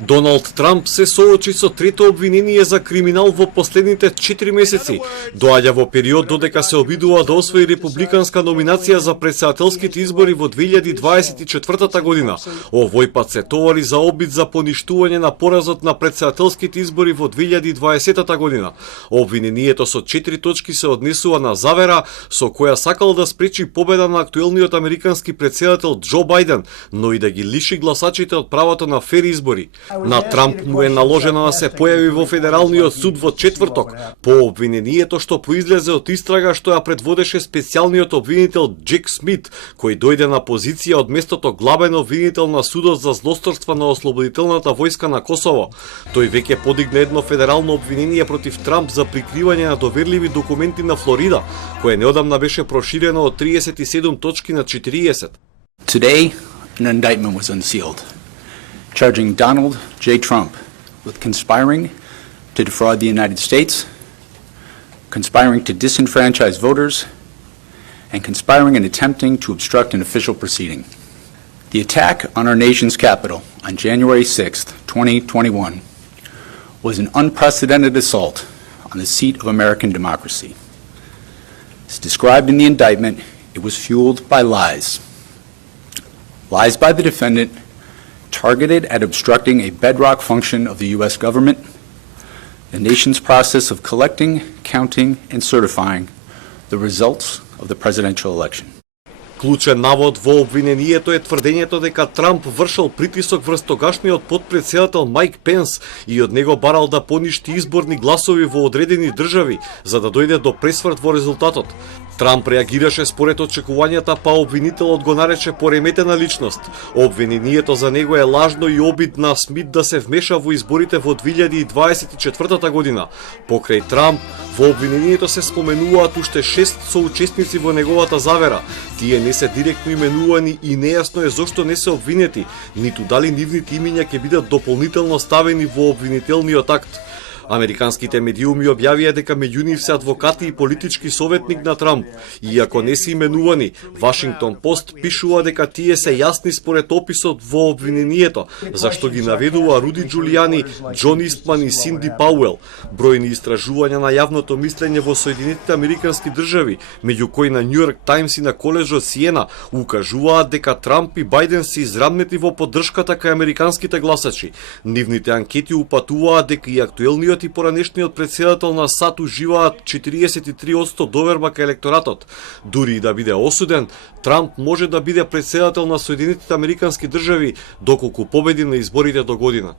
Доналд Трамп се соочи со трето обвинение за криминал во последните 4 месеци. Доаѓа во период додека се обидува да освои републиканска номинација за претседателските избори во 2024 година. Овој пат се товари за обид за поништување на поразот на претседателските избори во 2020 година. Обвинението со 4 точки се однесува на завера со која сакал да спречи победа на актуелниот американски претседател Џо Бајден, но и да ги лиши гласачите од правото на фер избори. На Трамп му е наложено да се појави во Федералниот суд во четврток по обвинението што произлезе од истрага што ја предводеше специјалниот обвинител Джек Смит, кој дојде на позиција од местото главен обвинител на судот за злосторство на ослободителната војска на Косово. Тој веќе подигна едно федерално обвинение против Трамп за прикривање на доверливи документи на Флорида, кое неодамна беше проширено од 37 точки на 40. Today, an indictment was unsealed, charging Donald J. Trump with conspiring to defraud the United States, conspiring to disenfranchise voters, and conspiring and attempting to obstruct an official proceeding. The attack on our nation's capital on January 6th, 2021, was an unprecedented assault on the seat of American democracy. As described in the indictment, it was fueled by lies. Lies by the defendant targeted at obstructing a bedrock function of the U.S. government, the nation's process of collecting, counting, and certifying the results of the presidential election. Клучен навод во обвинението е тврдењето дека Трамп вршил притисок врз тогашниот потпредседател Мајк Пенс и од него барал да поништи изборни гласови во одредени држави за да дојде до пресврт во резултатот. Трамп реагираше според очекувањата, па обвинителот го нарече пореметена личност. Обвинението за него е лажно и обид на Смит да се вмеша во изборите во 2024 година. Покрај Трамп, во обвинението се споменуваат уште 6 соучесници во неговата завера. Тие не се директно именувани и нејасно е зошто не се обвинети, ниту дали нивните имиња ќе бидат дополнително ставени во обвинителниот акт. Американските медиуми објавија дека меѓу нив се адвокати и политички советник на Трамп. Иако не се именувани, Вашингтон Пост пишува дека тие се јасни според описот во обвинението, зашто ги наведува Руди Џулијани, Џон Истман и Синди Пауел. Бројни истражувања на јавното мислење во Соединетите Американски држави, меѓу кои на Нью Йорк Таймс и на коледжот Сиена, укажуваат дека Трамп и Бајден се израмнети во поддршката кај американските гласачи. Нивните анкети упатуваат дека и актуелниот и поранешниот претседател на САД уживаат 43% доверба кај електоратот. Дури и да биде осуден, Трамп може да биде претседател на Соединетите Американски држави доколку победи на изборите до година.